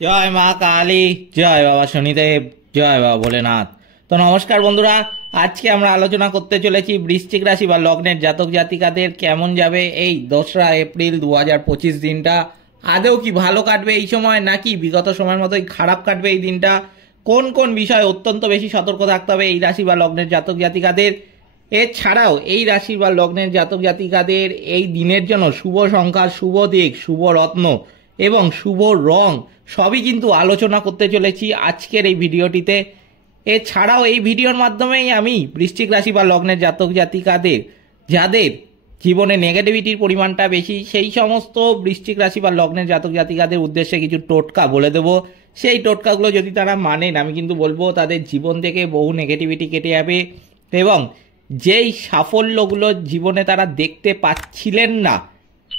জয় মা কালী, জয় বাবা শনিদেব, জয় বাবা ভোলেনাথ। তো নমস্কার বন্ধুরা, আজকে আমরা আলোচনা করতে চলেছি বৃশ্চিক রাশি বা লগ্নের জাতক জাতিকাদের কেমন যাবে এই 2রা এপ্রিল 2025 দিনটা। আদৌ কি ভালো কাটবে এই সময়, নাকি বিগত সময়ের মতোই খারাপ কাটবে এই দিনটা? কোন কোন বিষয়ে অত্যন্ত বেশি সতর্ক থাকতে হবে এই রাশি বা লগ্নের জাতক জাতিকাদের? এছাড়াও এই রাশি বা লগ্নের জাতক জাতিকাদের এই দিনের জন্য শুভ সংখ্যা, শুভ দিক, শুভ রত্ন এবং শুভ রং সবই কিন্তু আলোচনা করতে চলেছি আজকের এই ভিডিওটিতে। এছাড়াও এই ভিডিওর মাধ্যমেই আমি বৃশ্চিক রাশি বা লগ্নের জাতক জাতিকাদের যাদের জীবনে নেগেটিভিটির পরিমাণটা বেশি, সেই সমস্ত বৃশ্চিক রাশি বা লগ্নের জাতক জাতিকাদের উদ্দেশ্যে কিছু টোটকা বলে দেব। সেই টোটকাগুলো যদি তারা মানেন, আমি কিন্তু বলবো তাদের জীবন থেকে বহু নেগেটিভিটি কেটে যাবে এবং যেই সাফল্যগুলো জীবনে তারা দেখতে পাচ্ছিলেন না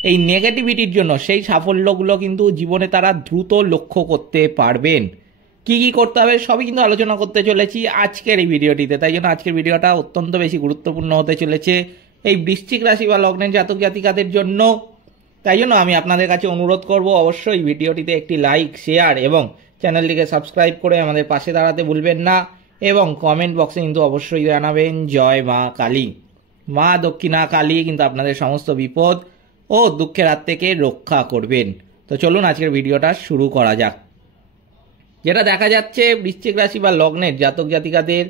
এই নেগেটিভিটির জন্য, সেই সাফল্যগুলো কিন্তু জীবনে তারা দ্রুত লক্ষ্য করতে পারবেন। কি কি করতে হবে সবই কিন্তু আলোচনা করতে চলেছি আজকের এই ভিডিওটিতে। তাই জন্য আজকের ভিডিওটা অত্যন্ত বেশি গুরুত্বপূর্ণ হতে চলেছে এই বৃশ্চিক রাশি বা লগ্নের জাতক জাতিকাদের জন্য। তাই জন্য আমি আপনাদের কাছে অনুরোধ করব, অবশ্যই ভিডিওটিতে একটি লাইক, শেয়ার এবং চ্যানেলটিকে সাবস্ক্রাইব করে আমাদের পাশে দাঁড়াতে ভুলবেন না এবং কমেন্ট বক্সে কিন্তু অবশ্যই জানাবেন জয় মা কালী। মা দক্ষিণা কালী কিন্তু আপনাদের সমস্ত বিপদ ও দুঃখের হাত থেকে রক্ষা করবেন। তো চলুন আজকের ভিডিওটা শুরু করা যাক। যেটা দেখা যাচ্ছে বৃশ্চিক রাশি বা লগ্নের জাতক জাতিকাদের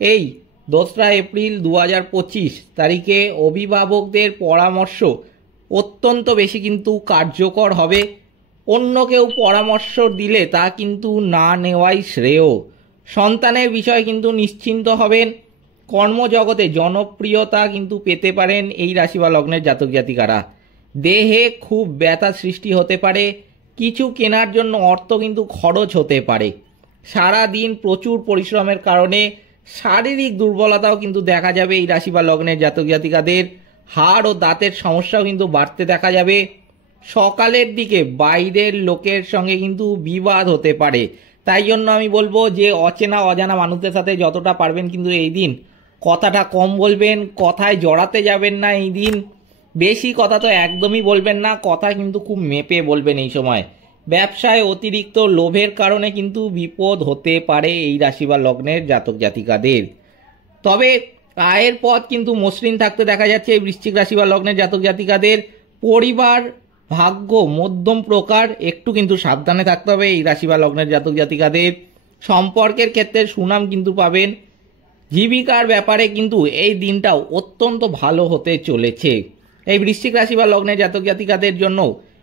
এই 2রা এপ্রিল 2025 তারিখে অভিভাবকদের পরামর্শ অত্যন্ত বেশি কিন্তু কার্যকর হবে। অন্য কেউ পরামর্শ দিলে তা কিন্তু না নেওয়াই শ্রেয়। সন্তানের বিষয়ে কিন্তু নিশ্চিন্ত হবেন। কর্মজগতে জনপ্রিয়তা কিন্তু পেতে পারেন এই রাশি বা লগ্নের জাতক জাতিকারা। দেহে খুব ব্যথা সৃষ্টি হতে পারে। কিছু কেনার জন্য অর্থ কিন্তু খরচ হতে পারে। সারা দিন প্রচুর পরিশ্রমের কারণে শারীরিক দুর্বলতাও কিন্তু দেখা যাবে এই রাশি বা লগ্নের জাতক জাতিকাদের। হাড় ও দাঁতের সমস্যাও কিন্তু বাড়তে দেখা যাবে। সকালের দিকে বাইরের লোকের সঙ্গে কিন্তু বিবাদ হতে পারে। তাই জন্য আমি বলবো যে অচেনা অজানা মানুষদের সাথে যতটা পারবেন কিন্তু এই দিন কথাটা কম বলবেন, কথায় জড়াতে যাবেন না এই দিন। বেশি কথা তো একদমই বলবেন না, কথা কিন্তু খুব মেপে বলবেন এই সময়। ব্যবসায় অতিরিক্ত লোভের কারণে কিন্তু বিপদ হতে পারে এই রাশি বা লগ্নের জাতক জাতিকাদের। তবে আয়ের পথ কিন্তু মসৃণ থাকতে দেখা যাচ্ছে এই বৃশ্চিক রাশি বা লগ্নের জাতক জাতিকাদের। পরিবার ভাগ্য মধ্যম প্রকার, একটু কিন্তু সাবধানে থাকতে হবে এই রাশি বা লগ্নের জাতক জাতিকাদের। সম্পর্কের ক্ষেত্রে সুনাম কিন্তু পাবেন। জীবিকার ব্যাপারে কিন্তু এই দিনটাও অত্যন্ত ভালো হতে চলেছে এই বৃশ্চিক রাশি বা লগ্নের জাতক জাতিকাদের জন্য।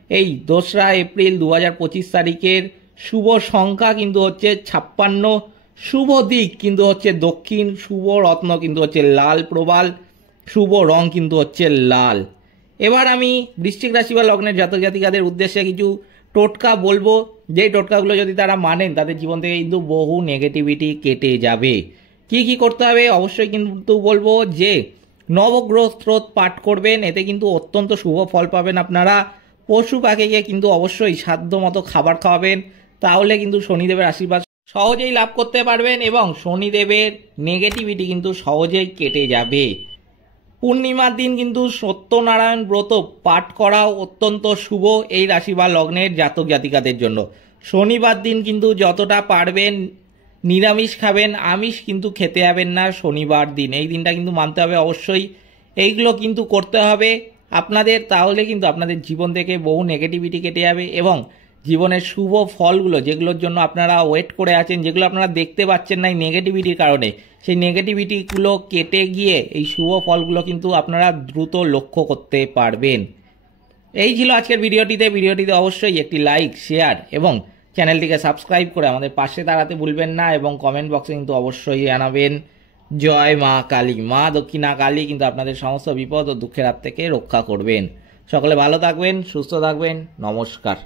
এই 2রা এপ্রিল 2025 তারিখের শুভ সংখ্যা কিন্তু হচ্ছে 56, শুভ দিক কিন্তু হচ্ছে দক্ষিণ, শুভ রত্ন কিন্তু হচ্ছে লাল প্রবাল, শুভ রং কিন্তু হচ্ছে লাল। এবার আমি বৃশ্চিক রাশি বা লগ্নের জাতক জাতিকাদের উদ্দেশ্যে কিছু টোটকা বলবো, যেই টোটকাগুলো যদি তারা মানেন তাদের জীবন থেকে কিন্তু বহু নেগেটিভিটি কেটে যাবে। কি কি করতে হবে অবশ্যই কিন্তু বলবো যে নবগ্রহ স্তোত্র পাঠ করবেন, এতে কিন্তু অত্যন্ত শুভ ফল পাবেন আপনারা। পশু পাখিকে কিন্তু অবশ্যই সাধ্য মতো খাবার খাওয়াবেন, তাহলে কিন্তু শনিদেবের আশীর্বাদ সহজেই লাভ করতে পারবেন এবং শনিদেবের নেগেটিভিটি কিন্তু সহজেই কেটে যাবে। পূর্ণিমার দিন কিন্তু সত্যনারায়ণ ব্রত পাঠ করাও অত্যন্ত শুভ এই রাশি বা লগ্নের জাতক জাতিকাদের জন্য। শনিবার দিন কিন্তু যতটা পারবেন নিরামিষ খাবেন, আমিষ কিন্তু খেতে যাবেন না শনিবার দিন। এই দিনটা কিন্তু মানতে হবে অবশ্যই, এইগুলো কিন্তু করতে হবে আপনাদের। তাহলে কিন্তু আপনাদের জীবন থেকে বহু নেগেটিভিটি কেটে যাবে এবং জীবনের শুভ ফলগুলো যেগুলোর জন্য আপনারা ওয়েট করে আছেন, যেগুলো আপনারা দেখতে পাচ্ছেন না এই নেগেটিভিটির কারণে, সেই নেগেটিভিটিগুলো কেটে গিয়ে এই শুভ ফলগুলো কিন্তু আপনারা দ্রুত লক্ষ্য করতে পারবেন। এই ছিল আজকের ভিডিওটিতে অবশ্যই একটি লাইক, শেয়ার এবং চ্যানেলটিকে সাবস্ক্রাইব করে আমাদের পাশে দাঁড়াতে ভুলবেন না এবং কমেন্ট বক্সে কিন্তু অবশ্যই জানাবেন জয় মা কালী। মা দক্ষিণা কালী কিন্তু আপনাদের সমস্ত বিপদ ও দুঃখের হাত থেকে রক্ষা করবেন। সকলে ভালো থাকবেন, সুস্থ থাকবেন। নমস্কার।